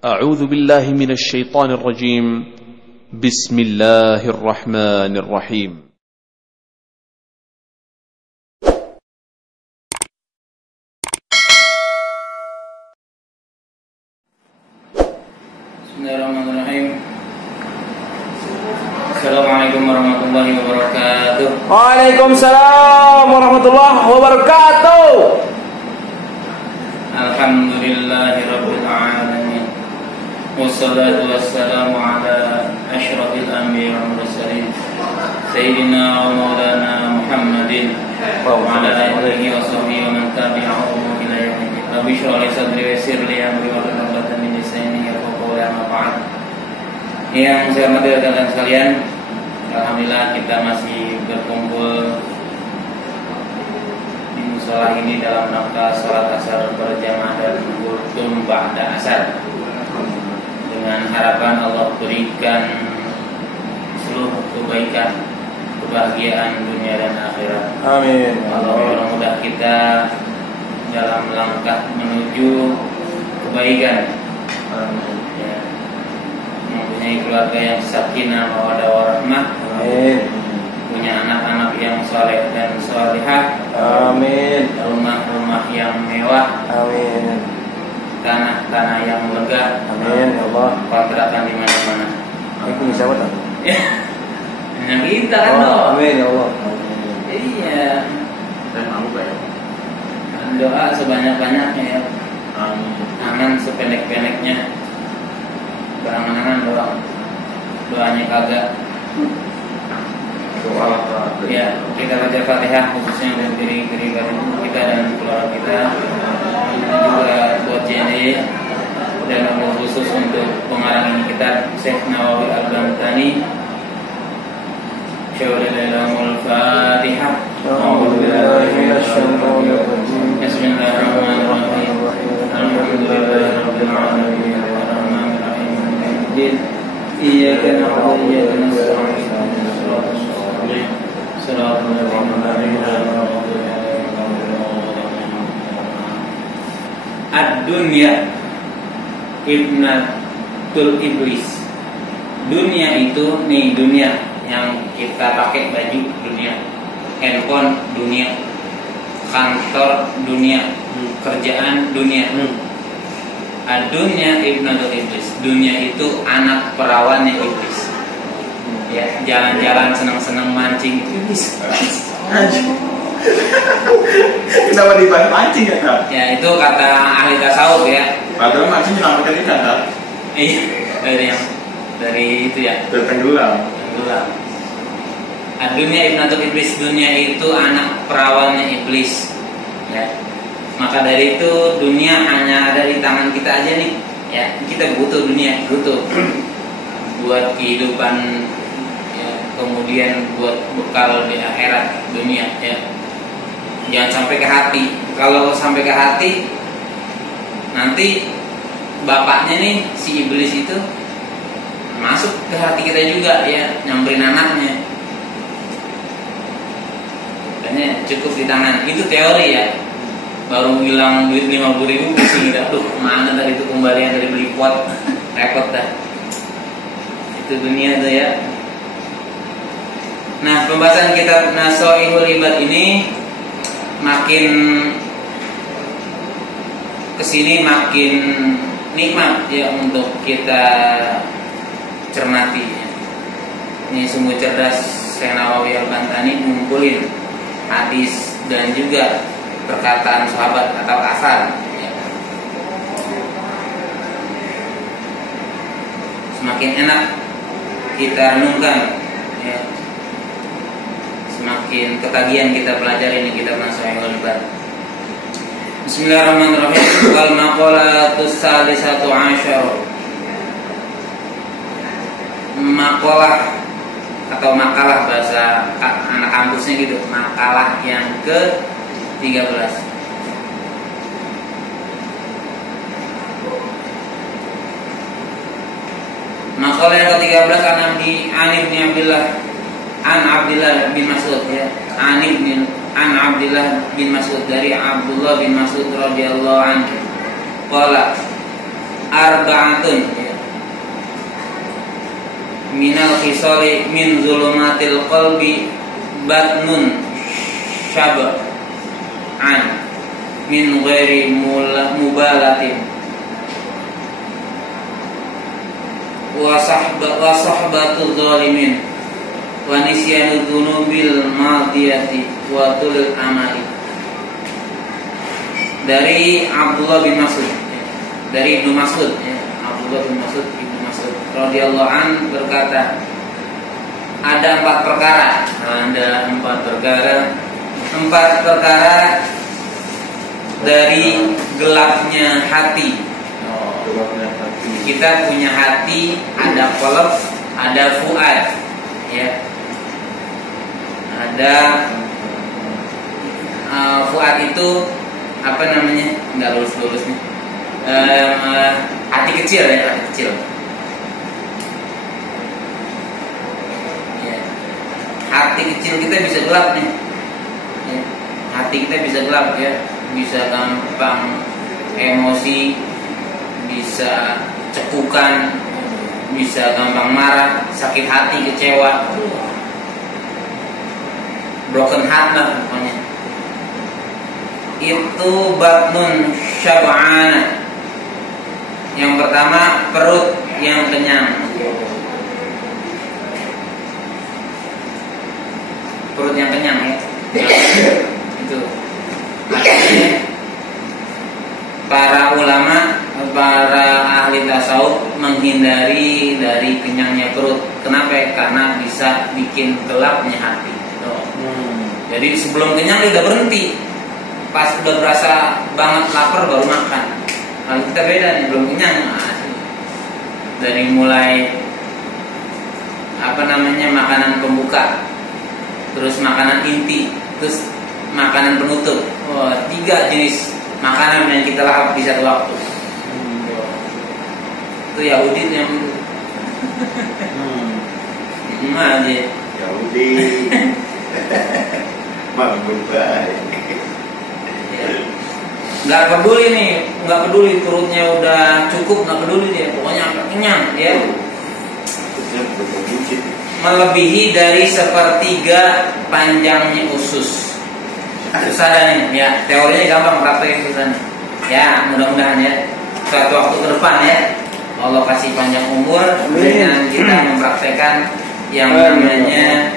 أعوذ بالله من الشيطان الرجيم. بسم الله الرحمن الرحيم. Bismillahirrahmanirrahim. Assalamualaikum warahmatullahi wabarakatuh. Waalaikumsalam warahmatullahi wabarakatuh. Alhamdulillahi rabbil alamin. Wassalatu wassalamu ala asyrafil anbiya'i wal mursalin Sayyidina wa maulana Muhammadin wa ala alihi wa sahbihi wa man tabi'ahum ila yaumil din. Rabbi shrah li sadri wa yassir li amri wa hlul 'uqdatam min lisani yafqahu qawli. Amma ba'd. Yang saya hormati rekan-rekan sekalian, alhamdulillah kita masih berkumpul di musola ini dalam rangka salat asar berjamaah dan kultum ba'da asar, dengan harapan Allah berikan seluruh kebaikan, kebahagiaan dunia dan akhirat. Amin. Allah mempermudah kita dalam langkah menuju kebaikan. Amin. Ya, mempunyai keluarga yang sakinah mawaddah warahmah. Amin. Punya anak-anak yang soleh dan solehah. Amin. Rumah-rumah yang mewah. Amin. Tanah-tanah yang lega. Amin ya Allah. Kontrakan di mana-mana. Ini punya siapa tak? Yang kita kan loh. Amin ya Allah. Iya. Dan kamu kayak Doa sebanyak-banyaknya ya. Amin. Angan sependek-pendeknya. Berangan-angan doang. Doanya kagak. doa apa? Ya, kita baca Fatihah khususnya untuk diri kita dan keluarga kita. Juga buat JNE dan khusus untuk pengarang ini kita Syekh Nawawi Al-Bantani. Syaudalamul Fatihah. Bismillahirrahmanirrahim. Alhamdulillahirabbil alamin. Arrahmanir rahim. Iyyaka na'budu wa iyyaka nasta'in. Shiratal ladzina Ad-dunya ibnatul iblis. Dunia itu nih, dunia yang kita pakai baju dunia, handphone dunia, kantor dunia, kerjaan dunia. Ad-dunya ibnatul iblis. Dunia itu anak perawannya iblis. Ya, jalan-jalan senang-senang mancing iblis. Kenapa dipancing ya kak? Ya, itu kata ahli tasawuf ya. Padahal mancing menyelamatkan ikan kak. Iya, dari itu ya. Tenggelam. Dunia ibnatul iblis. Dunia itu anak perawannya iblis. Ya. Maka dari itu dunia hanya ada di tangan kita aja nih. Ya, kita butuh dunia, butuh buat kehidupan. Ya, kemudian buat bekal di akhirat dunia. Ya. Jangan sampai ke hati. Kalau sampai ke hati, nanti bapaknya nih si iblis itu masuk ke hati kita juga ya, nyamperin anaknya. Makanya cukup di tangan. Itu teori ya. Baru bilang duit 50.000 pusing kita. Aduh, mana tadi itu kembalian dari beli pot. Repot dah. Itu dunia tuh ya. Nah, pembahasan kitab Nasoihul Ibad ini makin kesini makin nikmat ya untuk kita cermati. Ini sungguh cerdas Syekh Nawawi Al-Bantani ngumpulin hadis dan juga perkataan sahabat atau asar. Semakin enak kita renungkan ya. Semakin ketagihan kita pelajari ini kitab Nasoihul Ibad. Bismillahirrahmanirrahim. Wal maqalatus salisatu asyar. Makalah atau makalah bahasa anak kampusnya gitu. Makalah yang ke-13. Makalah yang ke-13 An Abdillah bin Mas'ud ya. An Abdillah bin Mas'ud, dari Abdullah bin Mas'ud radhiyallahu anhu. Qala arba'atun minal khisali min zulumatil qalbi batnun syab'an min ghairi mubalatin wa sahbatu zalimin wa nisyanu dzunubil madiyati wa tul amali. Dari Abdullah bin Mas'ud, dari Ibnu Mas'ud, Abdullah bin Mas'ud, Ibnu Mas'ud radhiyallahu an berkata, ada empat perkara dari gelapnya hati. Kita punya hati, ada qalb, ada fuad, ya. Ada fuad itu apa namanya? Enggak lurus nih. Hati kecil ya, hati kecil. Ya. Hati kecil kita bisa gelap nih. Ya. Hati kita bisa gelap ya, bisa gampang emosi, bisa cekukan, bisa gampang marah, sakit hati, kecewa, broken heart lah pokoknya. Itu batnun syab'ana. Yang pertama, perut yang kenyang. Perut yang kenyang ya. Itu artinya para ulama, para ahli tasawuf menghindari dari kenyangnya perut. Kenapa? Karena bisa bikin gelapnya hati. Jadi sebelum kenyang dia udah berhenti. Pas udah berasa banget lapar baru makan. Kalau kita beda nih, belum kenyang. Dari mulai makanan pembuka, terus makanan inti, terus makanan penutup. 3 jenis makanan yang kita lahap di satu waktu. Itu Yahudi yang itu. Aja. Yahudi. Manggung baik. Nggak peduli perutnya udah cukup, nggak peduli dia, pokoknya sampai kenyang ya. Melebihi dari 1/3 panjangnya usus. Susah dah nih, ya teorinya gampang, prakteknya susah nih. Ya mudah-mudahan ya suatu waktu ke depan ya Allah kasih panjang umur dengan kita mempraktekkan yang namanya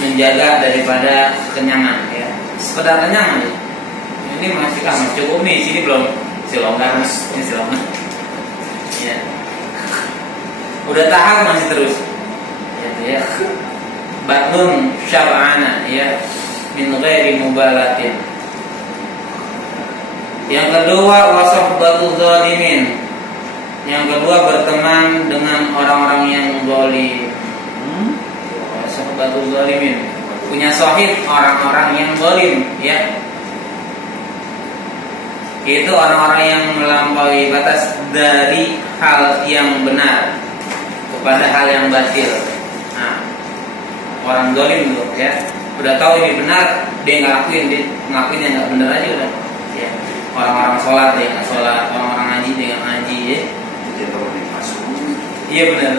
menjaga daripada kekenyangan ya. Sekedar kenyang aja. Ini masih cukup nih, sini belum silonggar, ini silonggar. Ya. Udah tahap masih terus. Ya. Batnun syab'ana ya min ghairi mubalatin. Yang kedua wasahbatu zalimin. Yang kedua berteman dengan orang-orang yang zalim. Wasahbatu zalimin. Punya sahib orang-orang yang zalim ya. Itu orang-orang yang melampaui batas dari hal yang benar kepada hal yang batil. Nah, orang zalim tuh ya, udah tahu ini benar, dia nggak lakuin, dia ngakuin yang nggak benar aja udah. Ya. Orang-orang sholat dia nggak sholat, orang-orang ngaji dia nggak ngaji ya. Dia tahu di masuk. Iya benar.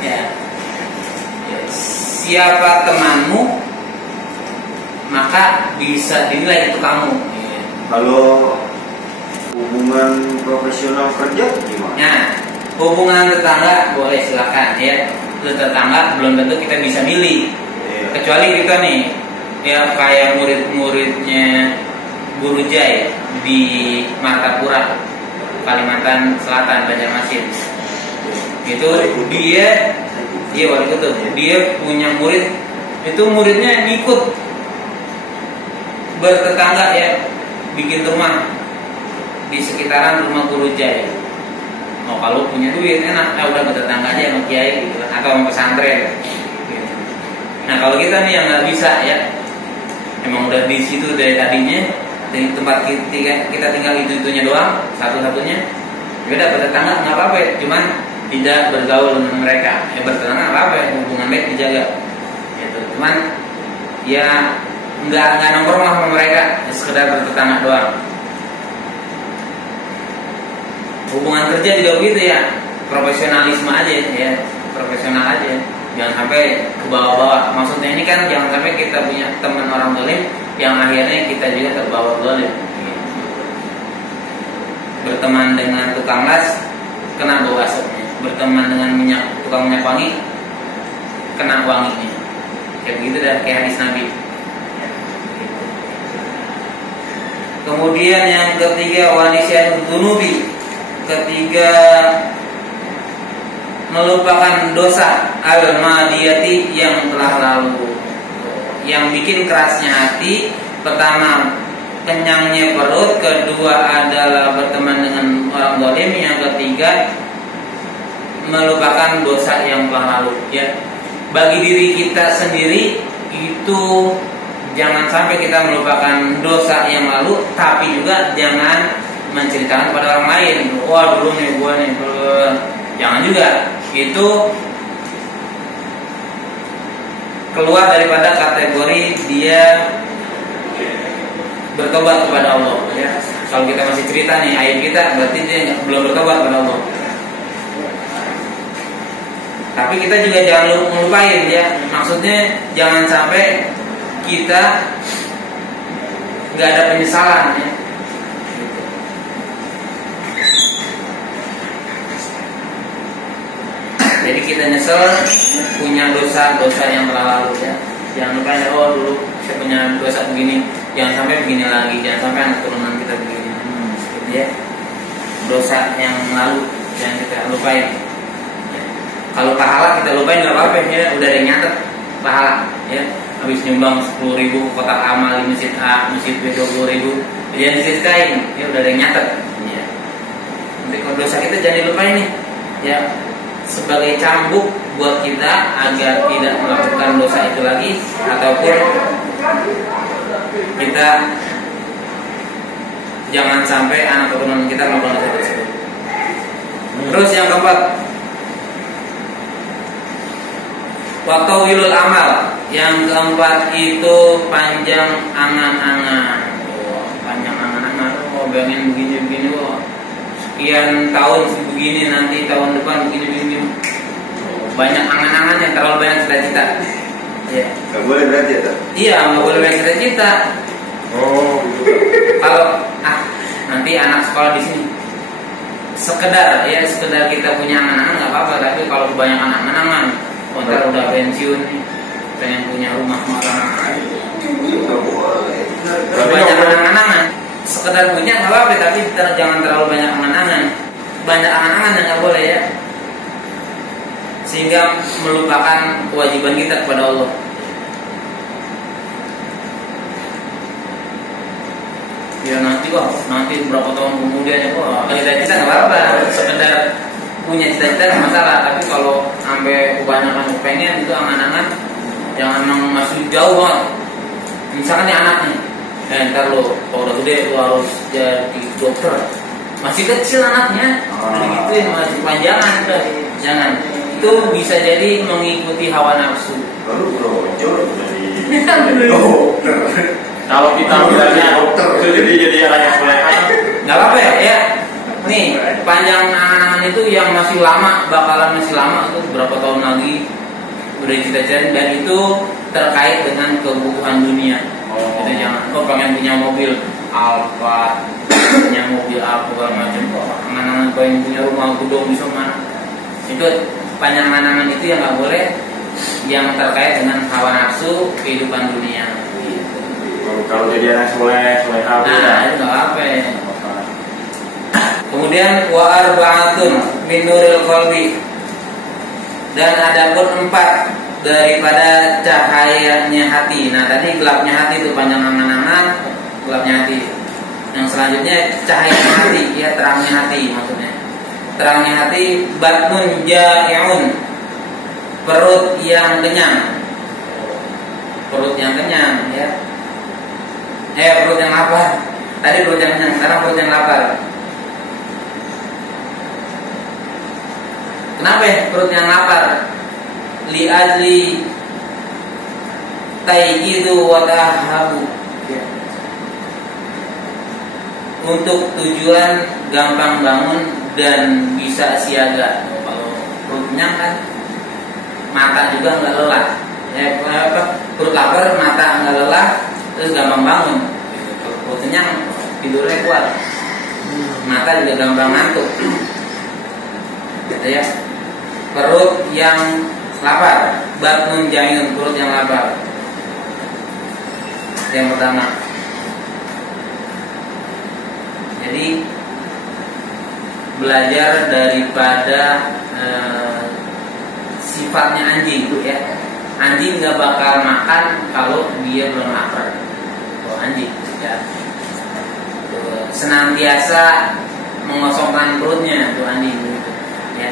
Ya. Siapa temanmu, maka bisa dinilai itu kamu. Kalau hubungan profesional kerja gimana? Nah, hubungan tetangga boleh silakan ya. Tetangga belum tentu kita bisa milih. Kecuali kita nih ya kayak murid-muridnya Guru Jai di Martapura, Kalimantan Selatan, Banjarmasin. Itu dia wali kutub. Dia punya murid, itu muridnya ngikut bertetangga ya, bikin rumah di sekitaran rumah Guru Jai. Oh kalau punya duit enak, udah bertetangga aja sama kiai gitu, atau sama pesantren. Gitu. Nah kalau kita nih yang nggak bisa ya, emang udah di situ dari tadinya, di tempat kita tinggal itu-itunya doang, satu-satunya. Ya udah bertetangga nggak apa-apa, cuman tidak bergaul dengan mereka. Ya bertetangga nggak apa-apa, hubungan baik dijaga. Gitu. Cuman ya nggak nongkrong lah sama mereka, sekedar bertetangga doang. hubungan kerja juga begitu ya, profesionalisme aja ya, profesional aja, jangan sampai ke bawah-bawah. Maksudnya ini kan jangan sampai kita punya teman orang zalim yang akhirnya kita juga terbawa zalim. Berteman dengan tukang las kena bau asapnya, berteman dengan tukang minyak wangi kena wanginya. Kayak begitu dah, kayak hadis Nabi. Kemudian yang ketiga, wanisyan dunubi. Ketiga, melupakan dosa al-madiyati yang telah lalu. Yang bikin kerasnya hati, pertama kenyangnya perut, kedua adalah berteman dengan orang zalim, yang ketiga melupakan dosa yang telah lalu. Ya, bagi diri kita sendiri itu jangan sampai kita melupakan dosa yang lalu, tapi juga jangan menceritakan kepada orang lain. Wah dulu nih gua nih, jangan juga. Itu keluar daripada kategori dia bertobat kepada Allah. Ya. Kalau kita masih cerita nih aib kita, berarti dia belum bertobat kepada Allah. Tapi kita juga jangan melupain ya. Maksudnya jangan sampai kita nggak ada penyesalan ya. Jadi kita nyesel punya dosa-dosa yang telah lalu ya. Jangan lupa ya, oh dulu saya punya dosa begini, jangan sampai begini lagi, jangan sampai anak turunan kita begini. Gitu ya. Dosa yang lalu jangan kita lupain. Ya. Kalau pahala kita lupain nggak apa-apa ya, udah ada yang nyatet pahala ya. Habis nyumbang 10.000 kotak amal di masjid A, masjid B 20.000, jangan diceritain, ya udah ada yang nyatet. Ya. Nanti kalau dosa kita jangan dilupain nih, ya sebagai cambuk buat kita agar tidak melakukan dosa itu lagi, ataupun kita jangan sampai anak keturunan kita melakukan dosa tersebut. Terus yang keempat, waktu wilul amal. Yang keempat itu panjang angan-angan. Panjang angan-angan. Oh, pengen begini-begini. Oh, sekian tahun begini, nanti tahun depan begini-begini. Banyak angan-angan yang terlalu banyak cita-cita. Ya. Gak boleh berarti ya? Iya, nggak boleh banyak cita-cita. Oh. Kalau nanti anak sekolah di sini, sekedar kita punya angan-angan nggak apa-apa. Tapi kalau kebanyakan angan-angan, ntar udah pensiun nih, pengen punya rumah malah. Banyak angan-angan, sekedar punya nggak apa-apa, tapi jangan terlalu banyak angan-angan. Banyak angan-angan yang nggak boleh ya, sehingga melupakan kewajiban kita kepada Allah. Ya nanti berapa tahun kemudian ya, cita-cita nggak apa-apa, sekedar punya cita-cita masalah. Tapi kalau sampai kebanyakan pengen itu angan-angan, jangan masih jauh banget. Misalkan nih anak nih, ntar lo kalau udah gede lo harus jadi dokter, masih kecil anaknya, digituin masih panjangan, udah jangan. Itu bisa jadi mengikuti hawa nafsu. Lalu brojol jadi dokter. Kalau kita bilangnya dokter itu jadi anak yang soleh, nggak apa-apa ya. Nih panjang angan-angan itu yang masih lama, bakalan masih lama itu berapa tahun lagi udah cita-cita, dan itu terkait dengan kebutuhan dunia. Kita jangan pengen punya mobil Alfa, punya mobil apa segala macam. Angan-angan pengen punya rumah gedung di sana. Itu panjang angan-angan itu yang nggak boleh, yang terkait dengan hawa nafsu kehidupan dunia. kalau jadi anak soleh Nah, itu nggak apa ya. Kemudian wa arba'atun min nuril qalbi, dan ada pun 4 daripada cahayanya hati. Nah, tadi gelapnya hati itu panjang angan-angan, gelapnya hati. Yang selanjutnya cahayanya hati, ya terangnya hati maksudnya. Terangnya hati, batnun ja'iun, perut yang kenyang. Perut yang kenyang ya. Perut yang lapar. Tadi perut yang kenyang, sekarang perut yang lapar. Kenapa ya perut yang lapar? Li ajli taijidu wa tahabu, untuk tujuan gampang bangun dan bisa siaga. Kalau perut kenyang kan mata juga nggak lelah. Perut lapar, mata nggak lelah, terus gampang bangun. Perut kenyang, tidurnya kuat. Mata juga gampang ngantuk. Gitu ya. Perut yang lapar, batnun jainun, perut yang lapar. Yang pertama. Jadi belajar daripada sifatnya anjing ya. Anjing nggak bakal makan kalau dia belum lapar. Oh, anjing ya. Senantiasa mengosongkan perutnya tuh anjing gitu ya.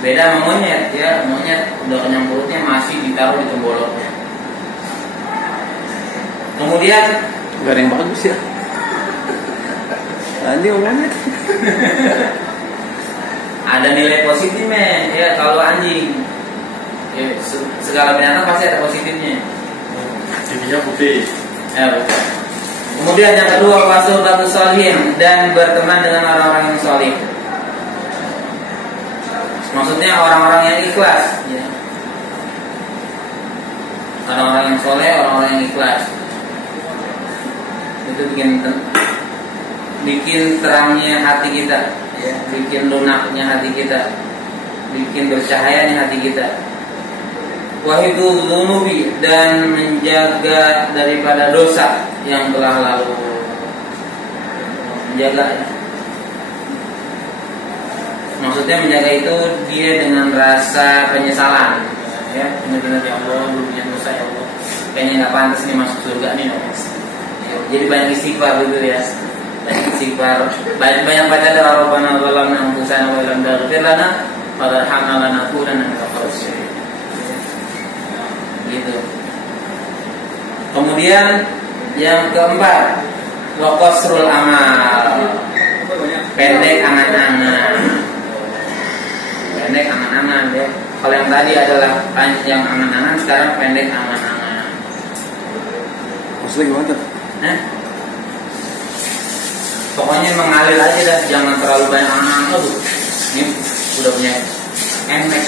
Beda sama monyet ya. Monyet udah kenyang perutnya masih ditaruh di temboloknya. Kemudian Gak ada yang bagus ya. Anjing monyet. ada nilai positifnya ya kalau anjing. Ya, segala binatang pasti ada positifnya. Ininya putih. Ya, betul. Kemudian yang kedua, wasuhbatus sholihin, dan berteman dengan orang-orang yang sholih. Maksudnya orang-orang yang ikhlas ya. Orang-orang yang soleh, orang-orang yang ikhlas. Itu bikin terangnya hati kita ya, bikin lunaknya hati kita, bikin bercahayanya hati kita. Wahidul dzunubi, dan menjaga daripada dosa yang telah lalu. Menjaga, maksudnya menjaga itu dia dengan rasa penyesalan ya, benar-benar ya Allah, belum punya dosa ya Allah, kayaknya nggak pantas nih masuk surga nih ya. Jadi banyak istighfar gitu ya, banyak istighfar, banyak baca doa Rabbana zalamna anfusana wa lam taghfir lana warhamna lanakunanna minal khasirin. Gitu. Kemudian yang keempat, wa qasrul amal, pendek angan-angan. Pendek angan-angan ya. Kalau yang tadi adalah panjang angan-angan, sekarang pendek angan-angan. Maksudnya gimana? Pokoknya mengalir aja dah, jangan terlalu banyak angan-angan. Aduh, ini udah punya MX,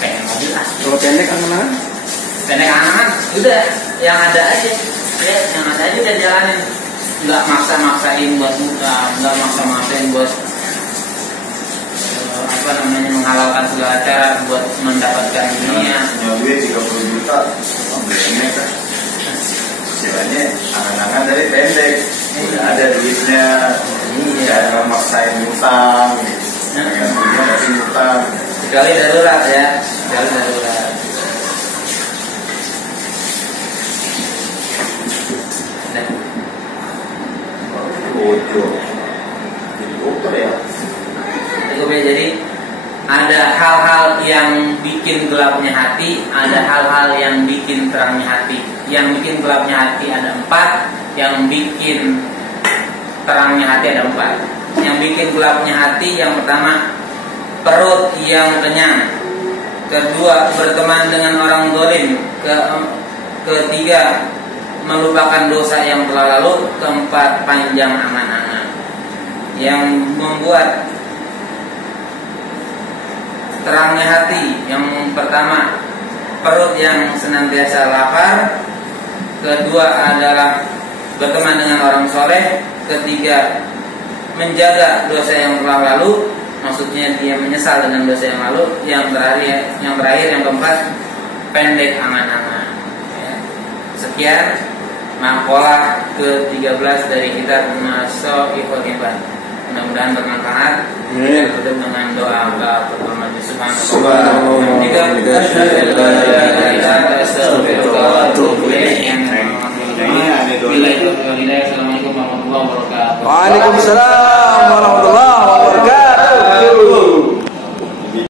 pengen mobil ah. Kalau pendek angan-angan? Pendek angan-angan, udah yang ada aja, ya yang ada aja udah jalanin. Nggak maksa-maksain buat muka, nggak maksa-maksain buat menghalalkan segala cara buat mendapatkan dunia. Punya duit 30 juta, beli kan. Istilahnya angan-angan dari pendek. Udah ada duitnya, jangan maksain utang, jangan punya kasih utang. Sekali darurat ya, sekali darurat. Bojo, jadi dokter ya. Cukup ya, jadi ada hal-hal yang bikin gelapnya hati, ada hal-hal yang bikin terangnya hati. Yang bikin gelapnya hati ada 4, yang bikin terangnya hati ada 4. Yang bikin gelapnya hati, yang pertama perut yang kenyang, kedua berteman dengan orang zalim, ketiga melupakan dosa yang telah lalu, keempat panjang angan-angan. Yang membuat terangnya hati, yang pertama perut yang senantiasa lapar, kedua adalah berteman dengan orang soleh, ketiga menjaga dosa yang telah lalu, maksudnya dia menyesal dengan dosa yang lalu, yang terakhir yang keempat pendek angan-angan. Sekian makalah ke-13 dari kitab Nasoihul Ibad. Mudah-mudahan bermanfaat. Kita tutup dengan doa Allah Subhanahu wa ta'ala.